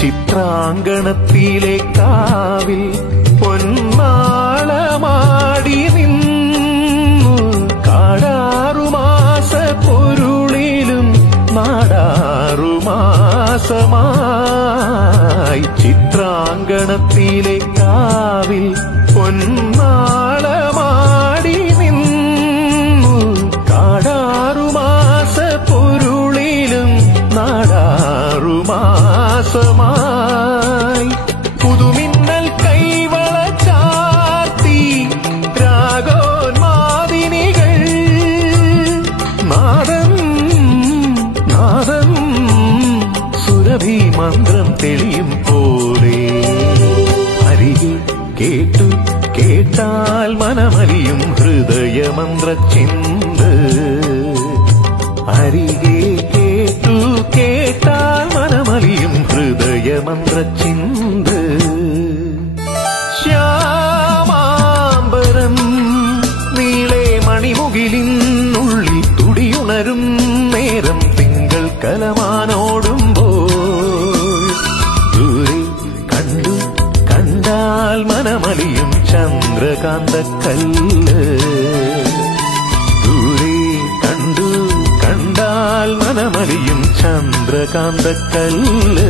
ചിത്രാങ്കണത്തിലെ കാവിൽ പൊന്മാളമാടി നിന്നു കാടാറുമാസ പൊരുളിലും നാടാറുമാസമായി. ചിത്രാങ്കണത്തിലെ കാവിൽ പൊന്മാളമാടി നിന്നു കാടാറുമാസ പൊരുളിലും നാടാറുമാസമായി. പുതുമിന്നൽ കൈവള ചാർത്തി രാഗോന്മാദിനികൾ നാദം നാദം സുരഭി മന്ത്രം തെളിയും പോലെ അരികെ കേട്ടു കേട്ടാൽ മനമലിയും ഹൃദയമന്ത്ര ചിന്ത. അരികെ കേട്ടു കേട്ടാൽ മനമലിയും ഹൃദയമന്ത്ര ചിന്ത. ശ്യാമാംബരം നീളെ മണിമുകിലിനുള്ളിൽ തുടിയുണരും നേരം തിങ്കൾ കലമാനോടുമ്പോൾ ദൂരെ കണ്ടു കണ്ടാൽ മനമലിയും ചന്ദ്രകാന്ത കല്ല്. ദൂരെ കണ്ടു കണ്ടാൽ മനമലിയും ചന്ദ്രകാന്ത കല്ല്.